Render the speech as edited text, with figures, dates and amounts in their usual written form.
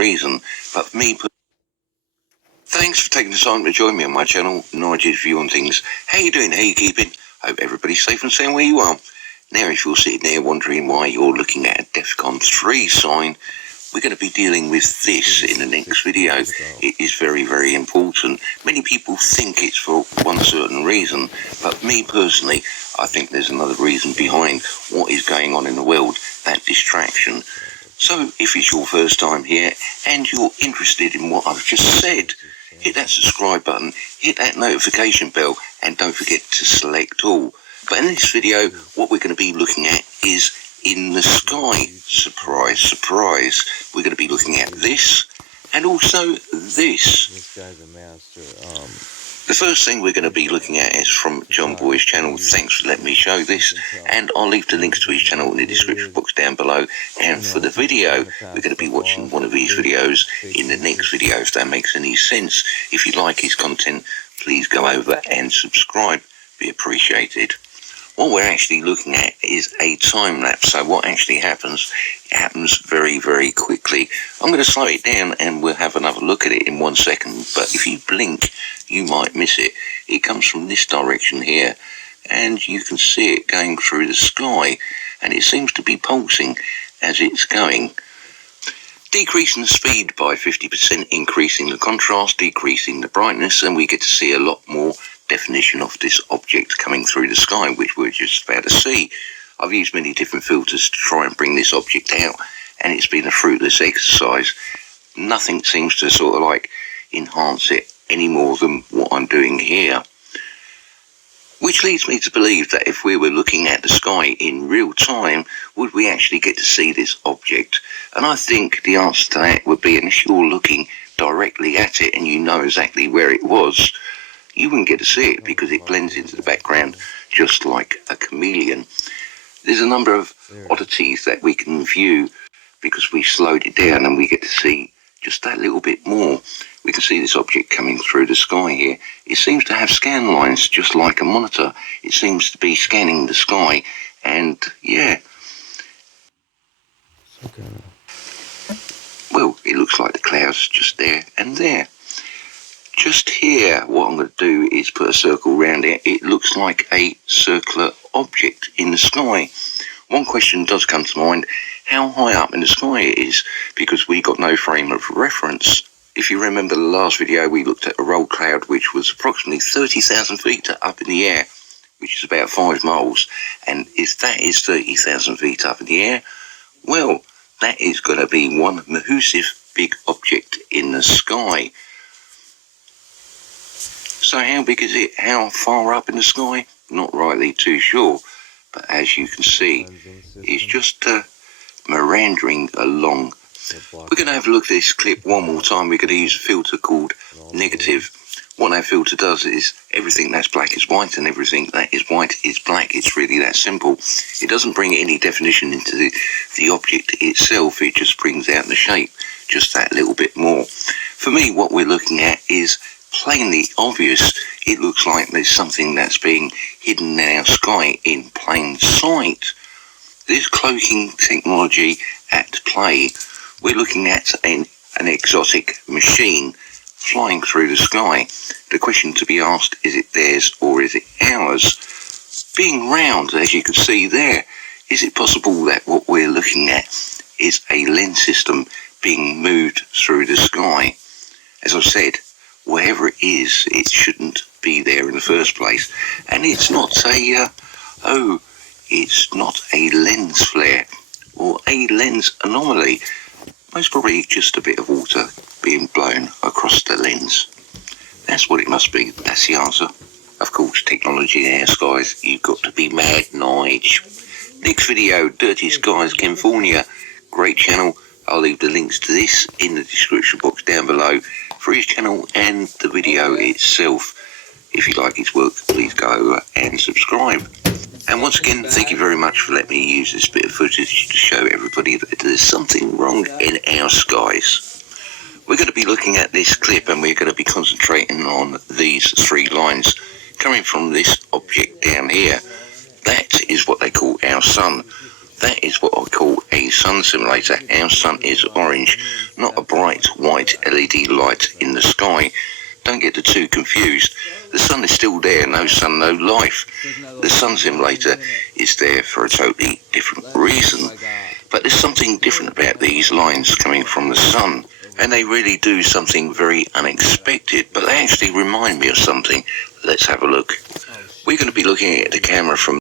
reason, but me. Thanks for taking the time to join me on my channel, Niges View on Things. How you doing? How you keeping? Hope everybody's safe and sound where you are. Now, if you're sitting there wondering why you're looking at a DEFCON 3 sign, we're going to be dealing with this in the next video. It is very, very important. Many people think it's for one certain reason, but me personally, I think there's another reason behind what is going on in the world, that distraction. So, if it's your first time here and you're interested in what I've just said, hit that subscribe button, hit that notification bell, and don't forget to select all. But in this video, what we're going to be looking at is in the sky. Surprise, surprise. We're going to be looking at this and also this. This guy's a master. The first thing we're going to be looking at is from John Boy's channel. Thanks for letting me show this, and I'll leave the links to his channel in the description box down below. And for the video, we're going to be watching one of his videos in the next video, if that makes any sense. If you like his content, please go over and subscribe. Be appreciated. What we're actually looking at is a time lapse. So what actually happens, it happens very, very quickly. I'm going to slow it down and we'll have another look at it in 1 second. But if you blink, you might miss it. It comes from this direction here, and you can see it going through the sky, and it seems to be pulsing as it's going. Decreasing the speed by 50%, increasing the contrast, decreasing the brightness, and we get to see a lot more definition of this object coming through the sky, which we're just about to see. I've used many different filters to try and bring this object out, and it's been a fruitless exercise. Nothing seems to sort of like enhance it any more than what I'm doing here. Which leads me to believe that if we were looking at the sky in real time, would we actually get to see this object? And I think the answer to that would be, and if you're looking directly at it and you know exactly where it was, you wouldn't get to see it because it blends into the background just like a chameleon. There's a number of oddities that we can view because we slowed it down, and we get to see just that little bit more. We can see this object coming through the sky here. It seems to have scan lines just like a monitor. It seems to be scanning the sky, and yeah. Well, it looks like the clouds just there and there. Just here, what I'm going to do is put a circle around it. It looks like a circular object in the sky. One question does come to mind, how high up in the sky it is, because we got no frame of reference. If you remember the last video, we looked at a roll cloud which was approximately 30,000 feet up in the air, which is about 5 miles. And if that is 30,000 feet up in the air, well, that is going to be one massive big object in the sky. So how big is it? How far up in the sky? Not rightly too sure. But as you can see, it's just meandering along. We're going to have a look at this clip one more time. We're going to use a filter called negative. What that filter does is everything that's black is white and everything that is white is black. It's really that simple. It doesn't bring any definition into the object itself. It just brings out the shape just that little bit more. For me, what we're looking at is plainly obvious. It looks like there's something that's being hidden in our sky in plain sight. There's cloaking technology at play. We're looking at an exotic machine flying through the sky. The question to be asked, is it theirs or is it ours? Being round, as you can see there, is it possible that what we're looking at is a lens system being moved through the sky? As I've said, wherever it is, it shouldn't be there in the first place. And it's not it's not a lens flare or a lens anomaly. Most probably just a bit of water being blown across the lens. That's what it must be. That's the answer. Of course, technology in our skies, you've got to be mad, Nige. Next video, Dirty Skies, California. Great channel. I'll leave the links to this in the description box down below for his channel and the video itself. If you like his work, please go over and subscribe. And once again, thank you very much for letting me use this bit of footage to show everybody that there's something wrong in our skies. We're going to be looking at this clip and we're going to be concentrating on these 3 lines coming from this object down here. That is what they call our sun. That is what I call a sun simulator. Our sun is orange, not a bright white LED light in the sky. Don't get the two confused. The sun is still there, no sun, no life. The sun simulator is there for a totally different reason. But there's something different about these lines coming from the sun, and they really do something very unexpected, but they actually remind me of something. Let's have a look. We're going to be looking at the camera from